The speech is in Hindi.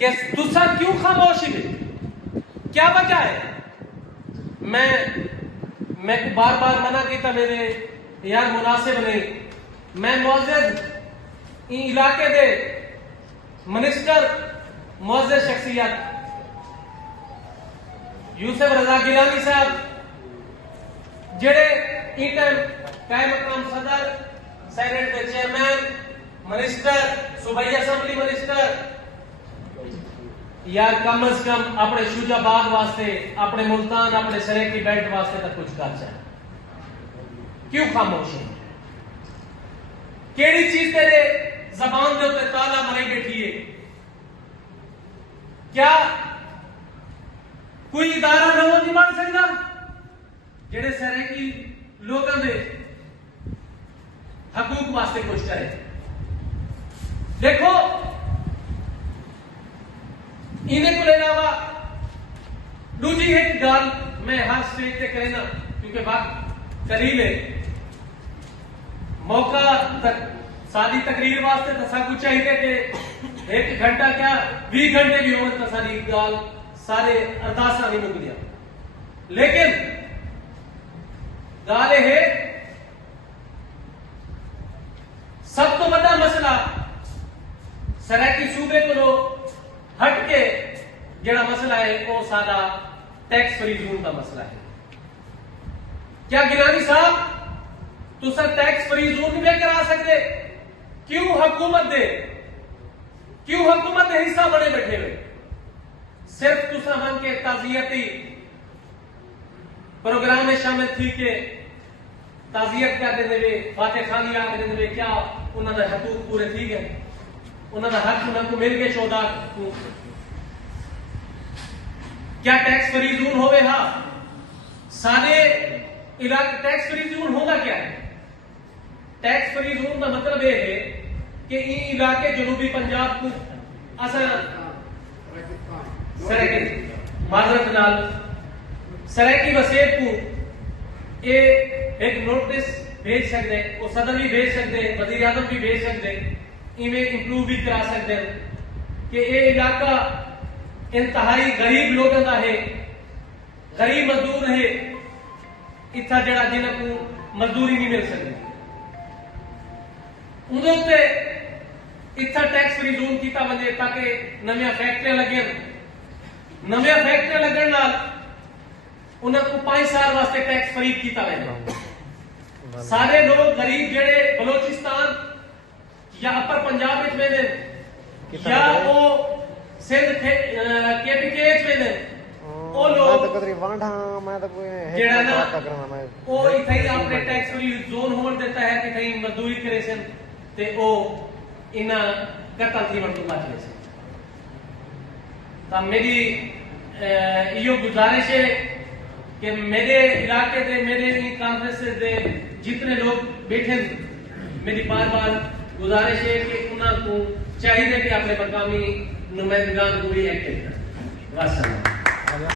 कि तुसा क्यों खामोश ही, क्या वजह है? मैं बार बार मना किया मेरे यार मुनासिब नहीं। मैं मुअज़्ज़ज़ इलाके दे मिनिस्टर मुअज़्ज़ज़ शख्सियत यूसुफ रजा गिलानी साहब जेड़े ईटम कायम मकाम सदर सेनेट के चेयरमैन मिनिस्टर सूबाई असेंबली मिनिस्टर यार कम अज कम अपने शुजाबाद वास्ते, अपने मुल्तान, अपने सरेकी बेल्ट वास्ते तक कुछ कर जाए। क्यों खामोश है? केड़ी चीज तेरे जबान दे उत्ते ताला मारी बैठी है? क्या कोई इदारा नवा नहीं बन सकता जेड़े सरेकी लोगों के हकूक वास्ते कुछ करे? देखो इन्हें को अलावा दूसरी एक गल मैं हर स्टेज पे कहना, क्योंकि वक्त करीब है, मौका तक सादी तकरीर वास्ते तो सब कुछ चाहिए कि 1 घंटा क्या 20 घंटे भी हो तो सारी गल सारे अरदासा नहीं मुक दिया। लेकिन गल है सब तो बड़ा मसला सराकी सूबे को हट के जड़ा मसला है वो सादा टैक्स फ्री जोन का मसला है। क्या गिलानी साहब तुसा टैक्स फ्री जोन नहीं लेकर आ सकते? क्यों हुकूमत दे हिस्सा बने बैठे हुए? सिर्फ तुसा मन के ताजियती प्रोग्राम में शामिल थी के ताजियत क्या देने वे फाते खानी आ देने वे, क्या उन्होंने हकूक पूरे थी गए? उन्होंने हक उनको मिल गए 14 को? क्या टैक्स फ्री जोन होवे? हाँ, सारे इलाके टैक्स फ्री जोन होगा। क्या है टैक्स फ्री जोन का मतलब यह है कि ये इलाके जनूबी पंजाब को असा माजरत नाल सराकी वसेब को एक नोटिस भेज सकते, वो सदर भी भेज सकते, वजीर आजम भी भेज सकते, इमें इंप्रूव भी करा सकते कि ये इलाका इंतहाई गरीब लोगों का है, गरीब मजदूर है, इतना जड़ा जिन्हें को मजदूरी नहीं मिल सकती, उन्होंने इतना टैक्स फ्री जोन किया वजे ताकि नवी फैक्ट्रियां लगे, नवी फैक्ट्रियां लगने नाल उन्होंने 5 साल वास्ते टैक्स फ्री किया वजे। सारे लोग गरीब जेड़े बलोचिस्तान या अपर पंजाब में या वो सिंध केपीकेएच में वो लोग जेड़ा ना वो इथे अपने टैक्स फ्री जोन होने देता है कि कहीं मजदूरी करे सन ते वो इना कतल थी वरतों बच ले। तो मेरी यो गुजारिश है कि मेरे इलाके दे मेरे कॉन्फ्रेंस दे जितने लोग बैठे, मेरी बार बार गुजारिश है कि उन्होंने चाहिए कि अपने मकामी नुमाइंदगान को भी एक्टिव करें।